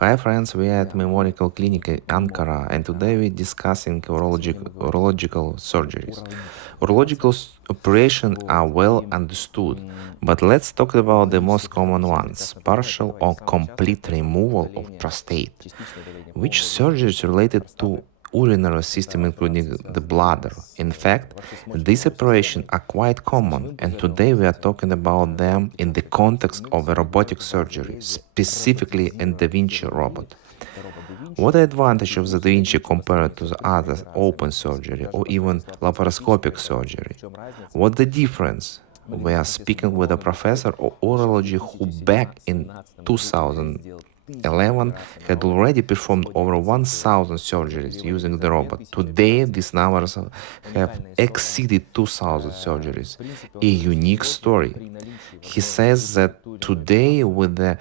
Hi friends, we are at Memorial Clinic in Ankara and today we're discussing urological surgeries. Operations are well understood, but let's talk about the most common ones, partial or complete removal of prostate, which surgery is related to urinary system including the bladder. In fact, these operations are quite common and today we are talking about them in the context of a robotic surgery, specifically in Da Vinci robot. What are the advantages of the Da Vinci compared to the other open surgery or even laparoscopic surgery? What the difference? We are speaking with a professor of urology who back in 2011 had already performed over 1,000 surgeries using the robot. Today, these numbers have exceeded 2,000 surgeries. A unique story. He says that today, with the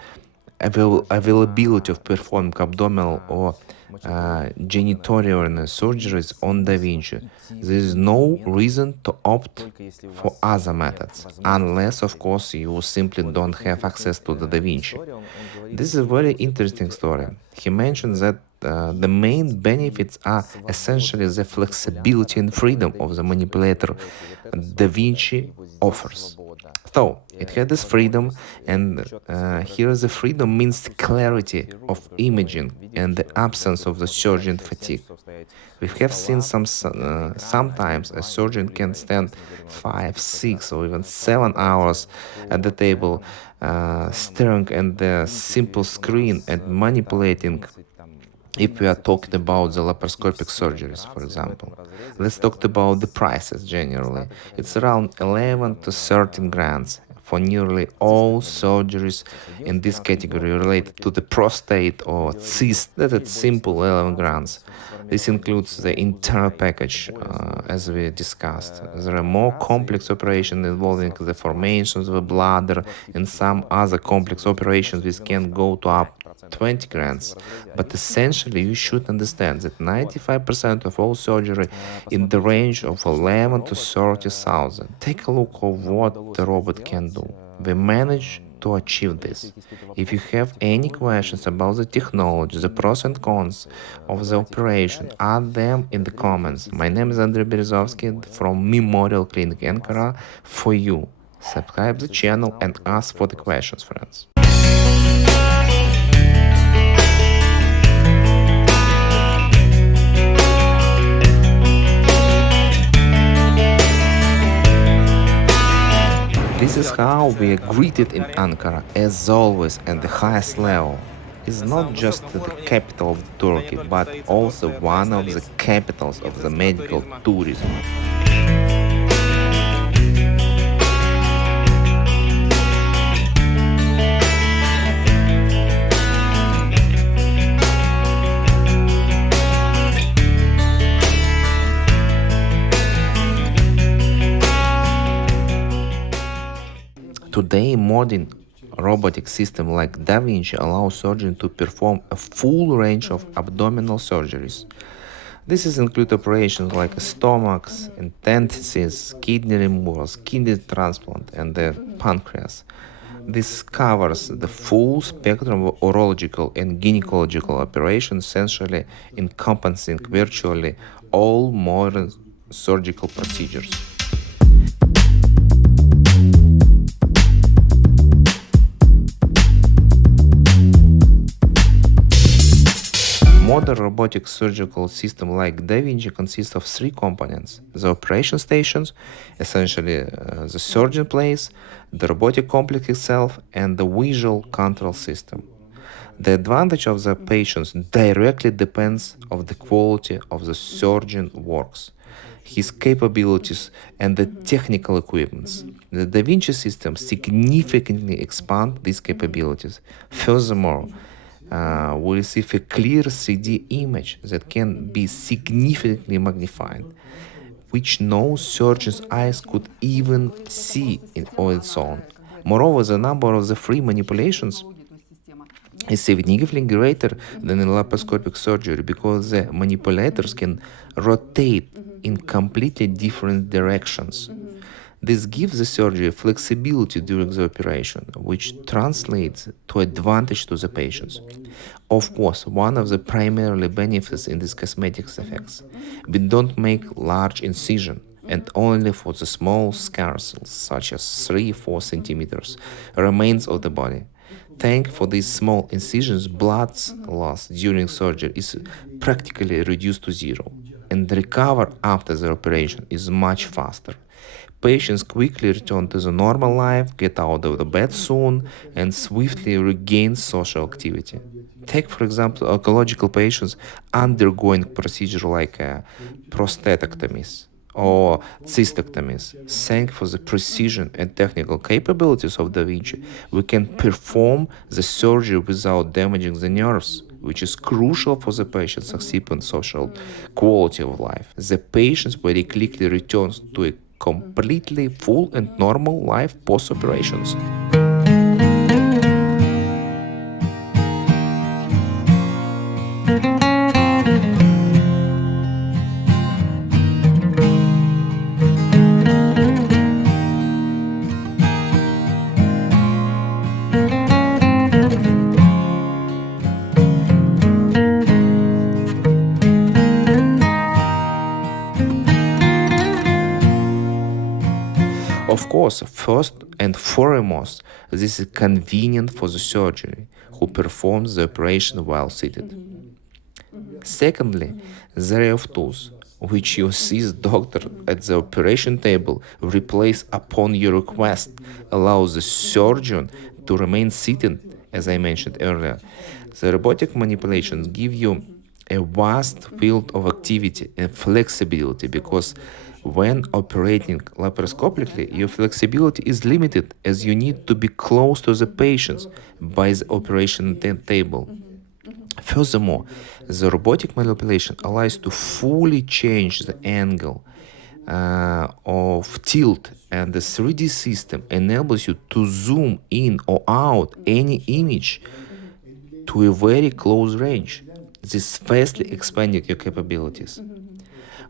availability of performing abdominal or genitourinary surgeries on Da Vinci, there is no reason to opt for other methods, unless, of course, you simply don't have access to the Da Vinci. This is a very interesting story. He mentions that the main benefits are essentially the flexibility and freedom of the manipulator Da Vinci offers. So, it had this freedom, and here the freedom means clarity of imaging and the absence of the surgeon fatigue. We have seen sometimes a surgeon can stand 5, 6, or even 7 hours at the table, staring at the simple screen and manipulating. If we are talking about the laparoscopic surgeries, for example, let's talk about the prices generally. It's around 11 to 13 grants for nearly all surgeries in this category related to the prostate or cyst. That's simple 11 grants. This includes the entire package, as we discussed. There are more complex operations involving the formations of the bladder and some other complex operations which can go to up 20 grants, but essentially you should understand that 95% of all surgery in the range of 11 to 30,000. Take a look at what the robot can do. We managed to achieve this. If you have any questions about the technology, the pros and cons of the operation, add them in the comments. My name is Andrei Berezovsky from Memorial Clinic Ankara for you. Subscribe the channel and ask for the questions, friends. This is how we are greeted in Ankara, as always, at the highest level. It's not just the capital of Turkey, but also one of the capitals of the medical tourism. Today, modern robotic systems like Da Vinci allow surgeons to perform a full range of abdominal surgeries. This includes operations like stomachs, intensities, kidney removals, kidney transplant, and the pancreas. This covers the full spectrum of urological and gynecological operations, essentially encompassing virtually all modern surgical procedures. Modern robotic surgical system like Da Vinci consists of 3 components: the operation stations, essentially the surgeon place, the robotic complex itself, and the visual control system. The advantage of the patients directly depends on the quality of the surgeon works, his capabilities, and the technical equipments. The Da Vinci system significantly expands these capabilities. Furthermore, we receive a clear 3D image that can be significantly magnified, which no surgeon's eyes could even see on its own. Moreover, the number of the free manipulations is significantly greater than in laparoscopic surgery because the manipulators can rotate in completely different directions. This gives the surgery flexibility during the operation, which translates to advantage to the patients. Of course, one of the primary benefits in these cosmetics effects, we don't make large incision and only for the small scars such as 3-4 centimeters remains of the body. Thanks for these small incisions, blood loss during surgery is practically reduced to zero, and recover after the operation is much faster. Patients quickly return to the normal life, get out of the bed soon, and swiftly regain social activity. Take, for example, oncological patients undergoing procedure like prostatectomies or cystectomies. Thanks for the precision and technical capabilities of Da Vinci, we can perform the surgery without damaging the nerves, which is crucial for the patient's subsequent social quality of life. The patients very quickly returns to a completely full and normal life post-operations. Of course, first and foremost, this is convenient for the surgeon who performs the operation while seated. Secondly, the array of tools, which you see the doctor at the operation table replace upon your request, allows the surgeon to remain seated, as I mentioned earlier. The robotic manipulations give you a vast field of activity and flexibility because when operating laparoscopically, your flexibility is limited as you need to be close to the patient by the operation table. Furthermore, the robotic manipulation allows to fully change the angle of tilt, and the 3D system enables you to zoom in or out any image to a very close range. This vastly expanded your capabilities.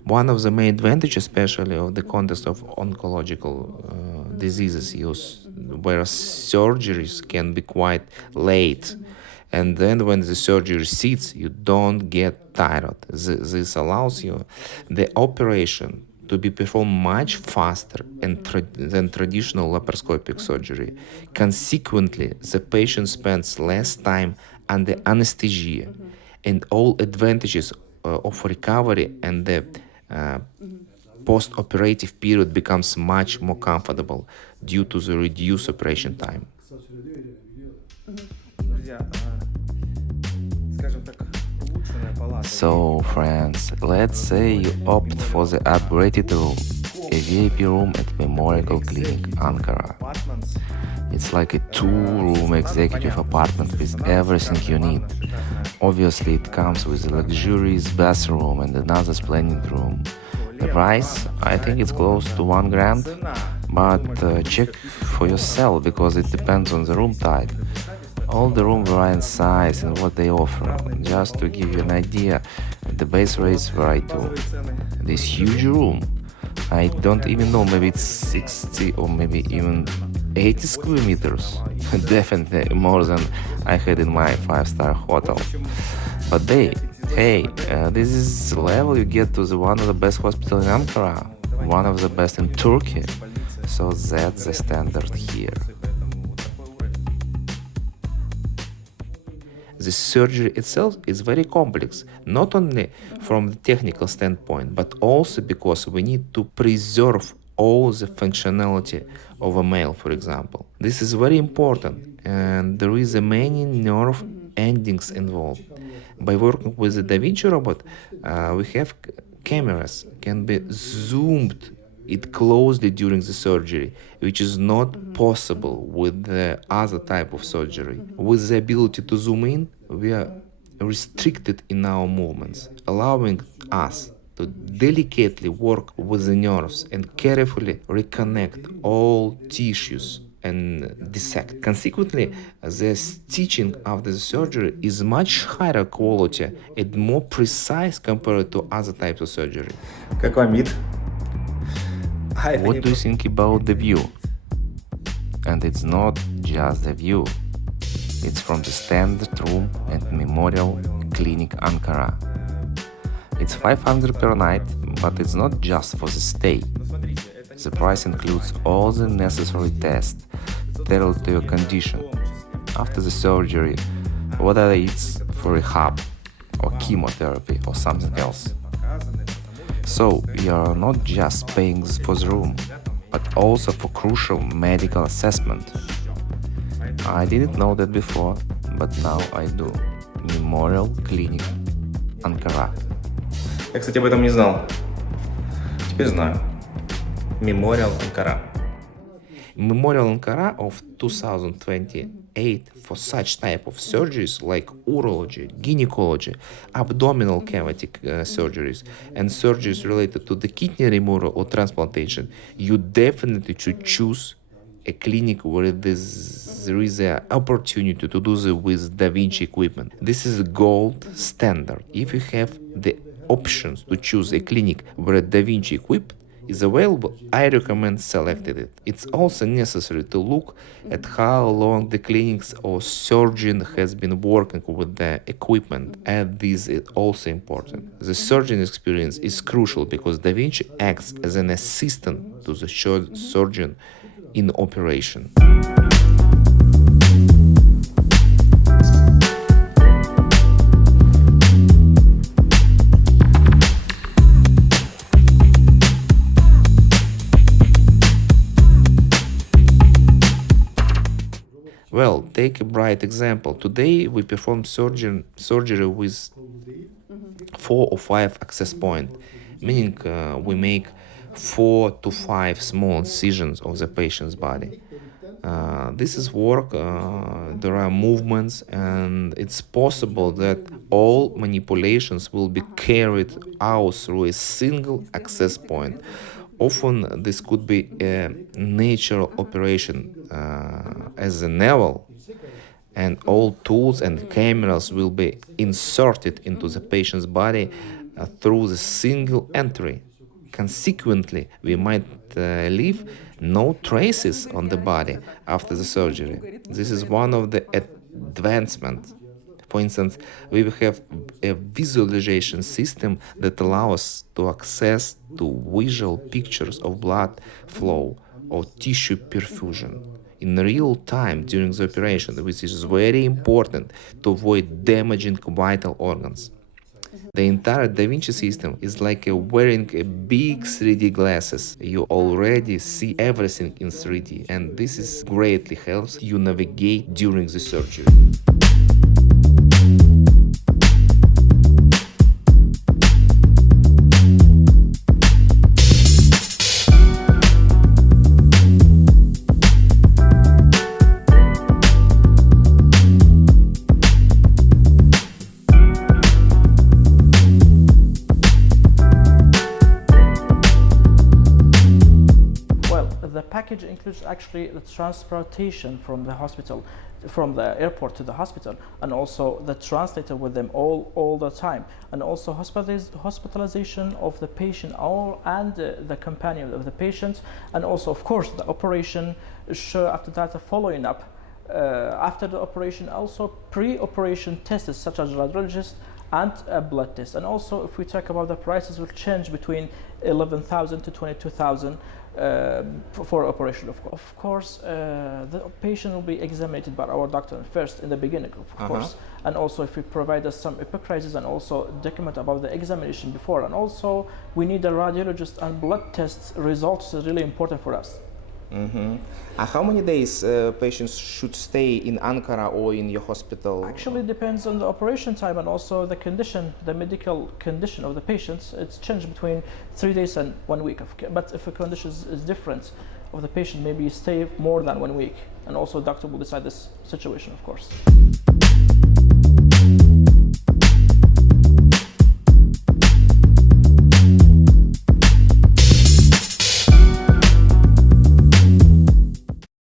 One of the main advantages, especially of the context of oncological diseases, where surgeries can be quite late, and then when the surgery sits, you don't get tired. This allows you the operation to be performed much faster than traditional laparoscopic surgery. Consequently, the patient spends less time under anesthesia, and all advantages of recovery and the uh, post-operative period becomes much more comfortable due to the reduced operation time. So, friends, let's say you opt for the upgraded room, a VIP room at Memorial Clinic, Ankara. It's like a two-room executive apartment with everything you need. Obviously, it comes with a luxurious bathroom and another splendid room. The price, I think it's close to 1 grand, but check for yourself because it depends on the room type. All the rooms vary in size and what they offer. Just to give you an idea, the base rates vary too. This huge room, I don't even know, maybe it's 60 or maybe even 80 square meters. Definitely more than I had in my 5-star hotel. But this is the level you get to the one of the best hospitals in Ankara, one of the best in Turkey. So that's the standard here. The surgery itself is very complex, not only from the technical standpoint, but also because we need to preserve all the functionality of a male, for example. This is very important, and there is a many nerve endings involved. By working with the Da Vinci robot, we have cameras can be zoomed it closely during the surgery, which is not possible with the other type of surgery. With the ability to zoom in, we are restricted in our movements, allowing us to delicately work with the nerves and carefully reconnect all tissues and dissect. Consequently, the stitching after the surgery is much higher quality and more precise compared to other types of surgery. Как вам вид? What do you think about the view? And it's not just the view. It's from the standard room at Memorial Clinic Ankara. It's 500 per night, but it's not just for the stay. The price includes all the necessary tests tailored to your condition after the surgery, whether it's for rehab or chemotherapy or something else. So you are not just paying for the room, but also for crucial medical assessment. I didn't know that before, but now I do. Memorial Clinic Ankara. Я, кстати, об этом не знал. Теперь знаю. Memorial Ankara. Memorial Ankara of 2028 for such type of surgeries like urology, gynecology, abdominal cavity surgeries, and surgeries related to the kidney removal or transplantation, you definitely should choose a clinic where there is an opportunity to do this with Da Vinci equipment. This is gold standard. If you have the options to choose a clinic where Da Vinci equipment is available, I recommend selecting it. It's also necessary to look at how long the clinics or surgeon has been working with the equipment, and this is also important. The surgeon experience is crucial because Da Vinci acts as an assistant to the surgeon in operation. Well, take a bright example. Today we perform surgery with 4 or 5 access points, meaning we make 4 to 5 small incisions of the patient's body. This is work, there are movements, and it's possible that all manipulations will be carried out through a single access point. Often this could be a natural operation as a navel, and all tools and cameras will be inserted into the patient's body through the single entry. Consequently, we might leave no traces on the body after the surgery. This is one of the advancements. For instance, we will have a visualization system that allows to access to visual pictures of blood flow or tissue perfusion in real time during the operation, which is very important to avoid damaging vital organs. The entire Da Vinci system is like wearing a big 3D glasses. You already see everything in 3D, and this is greatly helps you navigate during the surgery. The package includes actually the transportation from the hospital, from the airport to the hospital, and also the translator with them all the time, and also hospitalization of the patient and the companion of the patient, and also of course the operation. After that, the following up after the operation, also pre-operation tests such as radiologist and a blood test. And also, if we talk about the prices, will change between 11,000 to 22,000 for operation. Of course, the patient will be examined by our doctor first in the beginning, of course. And also, if we provide us some epicrisis and also document about the examination before. And also, we need a radiologist and blood test results is really important for us. How many days patients should stay in Ankara or in your hospital? Actually, it depends on the operation time and also the condition, the medical condition of the patients. It's changed between 3 days and 1 week. But if the condition is different of the patient, maybe stay more than 1 week. And also, doctor will decide this situation, of course.